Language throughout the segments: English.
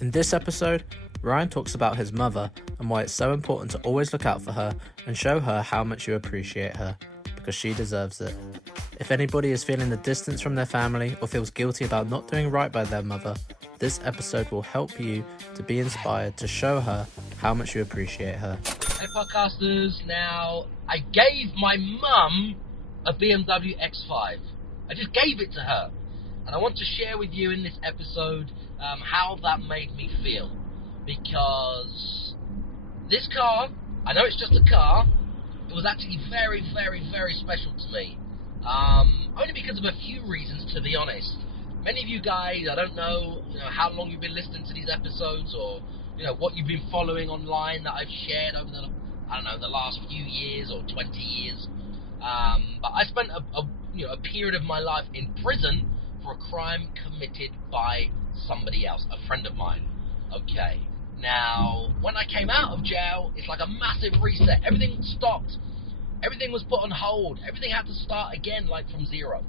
In this episode, Ryan talks about his mother and why it's so important to always look out for her and show her how much you appreciate her, because she deserves it. If anybody is feeling the distance from their family or feels guilty about not doing right by their mother, this episode will help you to be inspired to show her how much you appreciate her. Hey podcasters, now I gave my mum a BMW X5. I just gave it to her. And I want to share with you in this episode how that made me feel. Because this car, I know it's just a car, it was actually very, very, very special to me. Only because of a few reasons, to be honest. Many of you guys, I don't know, how long you've been listening to these episodes, or what you've been following online that I've shared over the last few years or 20 years. But I spent a period of my life in prison for a crime committed by somebody else, a friend of mine. Okay. Now, when I came out of jail, it's like a massive reset. Everything stopped. Everything was put on hold. Everything had to start again, like from zero.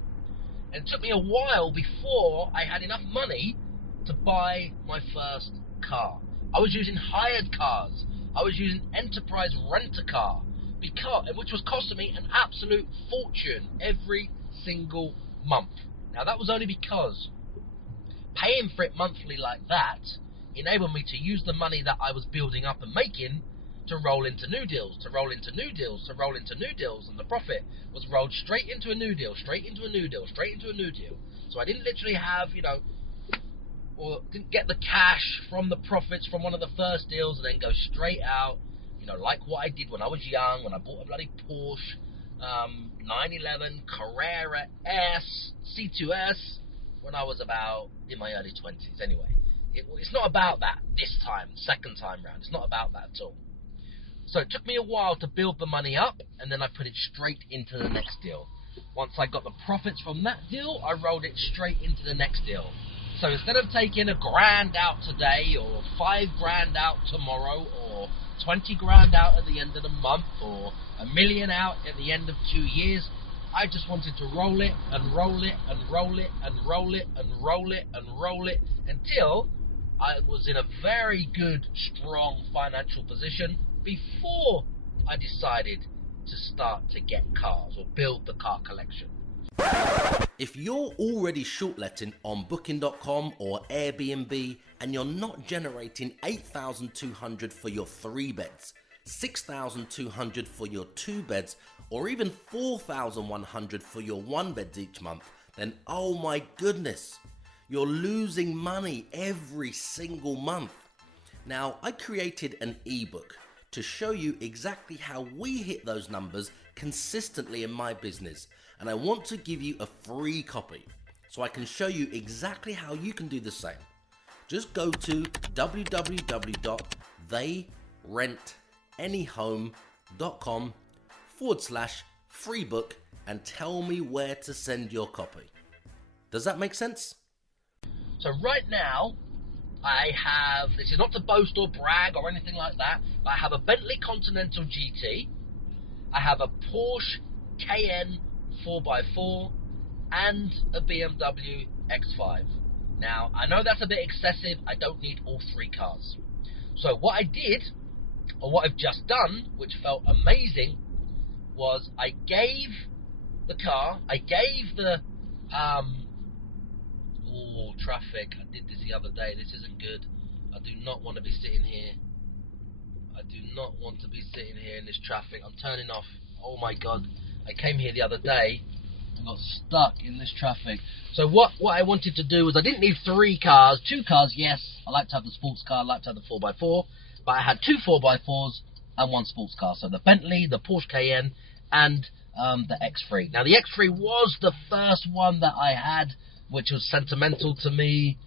And it took me a while before I had enough money to buy my first car. I was using hired cars. I was using enterprise rent-a-car, which was costing me an absolute fortune every single month. Now, that was only because paying for it monthly like that enabled me to use the money that I was building up and making to roll into new deals, to roll into new deals, to roll into new deals, and the profit was rolled straight into a new deal, straight into a new deal, straight into a new deal. So I didn't literally have, or didn't get the cash from the profits from one of the first deals and then go straight out, like what I did when I was young, when I bought a bloody Porsche 911 Carrera S C2S when I was about in my early 20s. Anyway, it's not about that this time, second time round. It's not about that at all. So it took me a while to build the money up, and then I put it straight into the next deal. Once I got the profits from that deal, I rolled it straight into the next deal. So instead of taking $1,000 out today, or $5,000 out tomorrow, or 20 grand out at the end of the month, or $1 million out at the end of 2 years, I just wanted to roll it and roll it and roll it and roll it and roll it and roll it until I was in a very good, strong financial position before I decided to start to get cars or build the car collection. If you're already shortletting on Booking.com or Airbnb and you're not generating $8,200 for your 3 beds, $6,200 for your 2 beds, or even $4,100 for your 1 beds each month, then oh my goodness, you're losing money every single month. Now, I created an ebook to show you exactly how we hit those numbers consistently in my business, and I want to give you a free copy so I can show you exactly how you can do the same. Just go to www.theyrentanihome.com/free book and tell me where to send your copy. Does that make sense? So right now, I have, this is not to boast or brag or anything like that, but I have a Bentley Continental GT, I have a Porsche Cayenne 4x4, and a BMW X5. Now, I know that's a bit excessive, I don't need all 3 cars. So what I did, or what I've just done, which felt amazing, was I gave the traffic. I did this the other day. This isn't good. I do not want to be sitting here. I do not want to be sitting here in this traffic. I'm turning off. Oh my God. I came here the other day and got stuck in this traffic. So what I wanted to do was, I didn't need 3 cars. 2 cars, yes. I like to have the sports car. I like to have the 4x4. But I had 2 4x4s and 1 sports car. So the Bentley, the Porsche Cayenne, and the X3. Now the X3 was the first one that I had, which was sentimental to me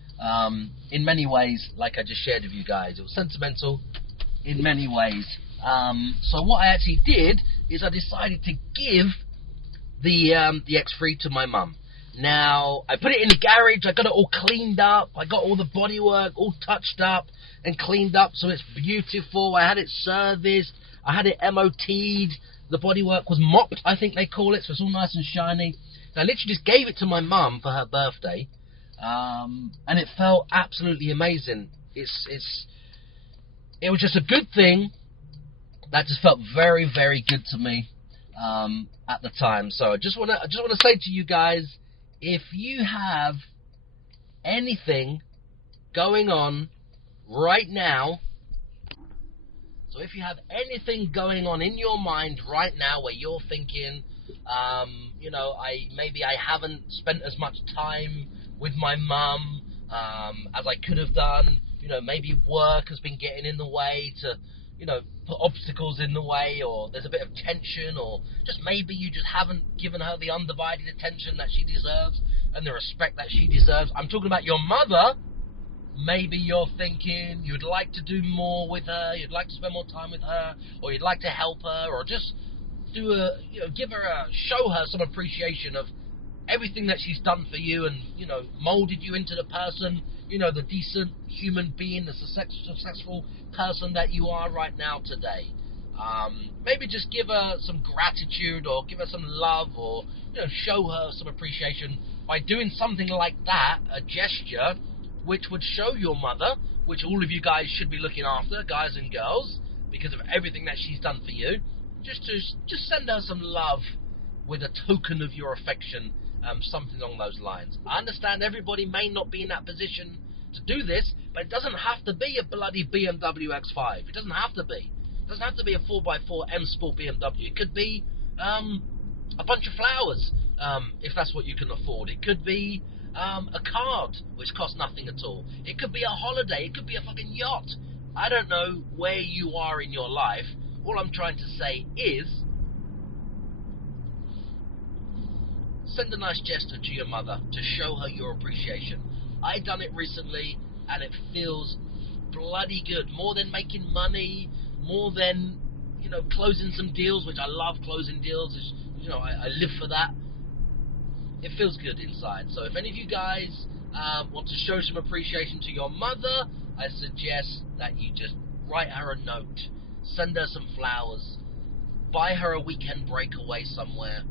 in many ways, like I just shared with you guys. It was sentimental in many ways. So what I actually did is I decided to give the X3 to my mum. Now, I put it in the garage, I got it all cleaned up, I got all the bodywork all touched up and cleaned up so it's beautiful. I had it serviced, I had it MOT'd, the bodywork was mopped, I think they call it, so it's all nice and shiny. And I literally just gave it to my mum for her birthday, and it felt absolutely amazing. It was just a good thing that just felt very, very good to me at the time. So I just want to say to you guys, if you have anything going on right now, so if you have anything going on in your mind right now where you're thinking, I haven't spent as much time with my mum as I could have done. Maybe work has been getting in the way to, put obstacles in the way, or there's a bit of tension, or just maybe you just haven't given her the undivided attention that she deserves and the respect that she deserves. I'm talking about your mother. Maybe you're thinking you'd like to do more with her, you'd like to spend more time with her, or you'd like to help her, or just show her some appreciation of everything that she's done for you and, molded you into the person, the decent human being, the successful person that you are right now today. Maybe just give her some gratitude, or give her some love, or, show her some appreciation by doing something like that, a gesture, which would show your mother, which all of you guys should be looking after, guys and girls, because of everything that she's done for you. Just send her some love with a token of your affection, something along those lines. I understand everybody may not be in that position to do this, but it doesn't have to be a bloody BMW X5. It doesn't have to be. It doesn't have to be a 4x4 M Sport BMW. It could be a bunch of flowers, if that's what you can afford. It could be a card, which costs nothing at all. It could be a holiday. It could be a fucking yacht. I don't know where you are in your life. All I'm trying to say is, send a nice gesture to your mother to show her your appreciation. I done it recently, and it feels bloody good. More than making money, more than, closing some deals, which I love closing deals. I live for that. It feels good inside. So if any of you guys want to show some appreciation to your mother, I suggest that you just write her a note, send her some flowers, buy her a weekend breakaway somewhere,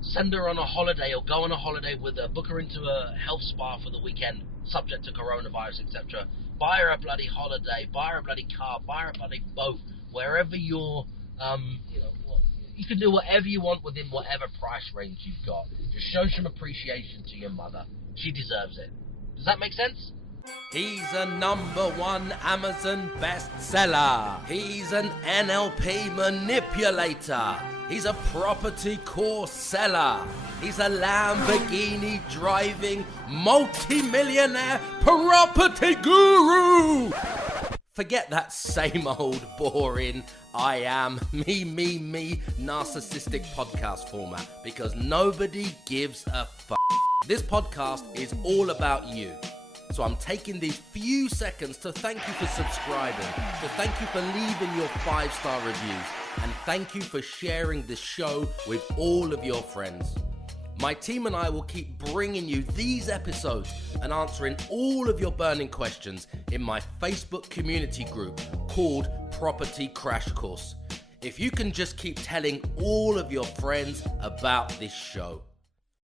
send her on a holiday, or go on a holiday with her, book her into a health spa for the weekend, subject to coronavirus, etc. Buy her a bloody holiday, buy her a bloody car, buy her a bloody boat, wherever you're, you can do whatever you want within whatever price range you've got. Just show some appreciation to your mother. She deserves it. Does that make sense? He's a #1 Amazon bestseller. He's an NLP manipulator. He's a property course seller. He's a Lamborghini driving multi-millionaire property guru. Forget that same old boring I am me narcissistic podcast format, because nobody gives a fuck. This podcast is all about you. So I'm taking these few seconds to thank you for subscribing, to thank you for leaving your 5-star reviews, and thank you for sharing this show with all of your friends. My team and I will keep bringing you these episodes and answering all of your burning questions in my Facebook community group called Property Crash Course. If you can just keep telling all of your friends about this show.